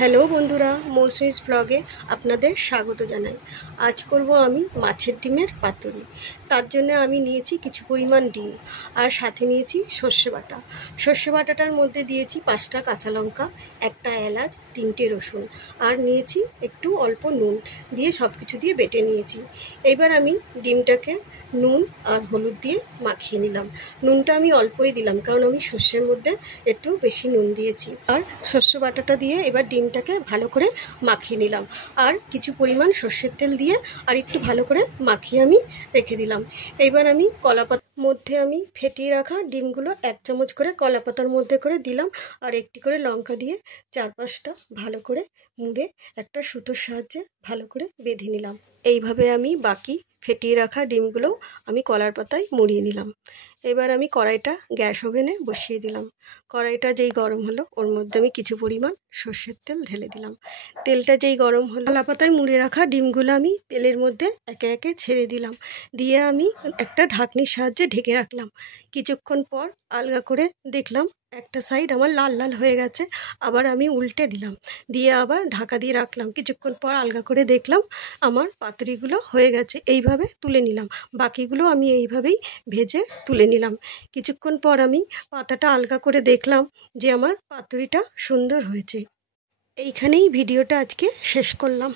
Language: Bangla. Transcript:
হ্যালো বন্ধুরা, মৌসুমিস ব্লগে আপনাদের স্বাগত জানাই। আজ করব আমি মাছের ডিমের পাতুরি। তার জন্য আমি নিয়েছি কিছু পরিমাণ ডিম আর সাথে নিয়েছি সর্ষে বাটা। সর্ষে বাটাটার মধ্যে দিয়েছি 5টা কাঁচা লঙ্কা, একটা এলাচ, 3টে রসুন আর নিয়েছি একটু অল্প নুন দিয়ে সব কিছু দিয়ে বেটে নিয়েছি। এবার আমি ডিমটাকে নুন আর হলুদ দিয়ে মাখিয়ে নিলাম। নুনটা আমি অল্পই দিলাম কারণ আমি সর্ষের মধ্যে একটু বেশি নুন দিয়েছি। আর সর্ষে বাটাটা দিয়ে এবার ডিমটাকে ভালো করে মাখিয়ে নিলাম আর কিছু পরিমাণ সর্ষের তেল দিয়ে আর একটু ভালো করে মাখিয়ে আমি রেখে দিলাম। এবার আমি কলাপাতার মধ্যে আমি ফেটিয়ে রাখা ডিমগুলো 1 চামচ করে কলাপাতার মধ্যে করে দিলাম আর একটি করে লঙ্কা দিয়ে 4-5টা ভালো করে মুড়ে একটা সুতোর সাহায্যে ভালো করে বেঁধে নিলাম। এইভাবে আমি বাকি ফেটিয়ে রাখা ডিমগুলোও আমি কলার পাতায় মুড়িয়ে নিলাম। এবার আমি কড়াইটা গ্যাস ওভেনে বসিয়ে দিলাম। কড়াইটা যেই গরম হলো ওর মধ্যে আমি কিছু পরিমাণ সর্ষের তেল ঢেলে দিলাম। তেলটা যেই গরম হলো কলা পাতায় মুড়ে রাখা ডিমগুলো আমি তেলের মধ্যে একে একে ছেড়ে দিলাম। দিয়ে আমি একটা ঢাকনির সাহায্যে ঢেকে রাখলাম। কিছুক্ষণ পর আলগা করে দেখলাম একটা সাইড আমার লাল লাল হয়ে গেছে। আবার আমি উল্টে দিলাম, দিয়ে আবার ঢাকা দিয়ে রাখলাম। কিছুক্ষণ পর আলগা করে দেখলাম আমার পাতুরিগুলো হয়ে গেছে। এইভাবে তুলে নিলাম। বাকিগুলো আমি এইভাবেই ভেজে তুলে নিলাম। কিছুক্ষণ পর আমি পাতাটা আলগা করে দেখলাম যে আমার পাতুরিটা সুন্দর হয়েছে। এইখানেই ভিডিওটা আজকে শেষ করলাম।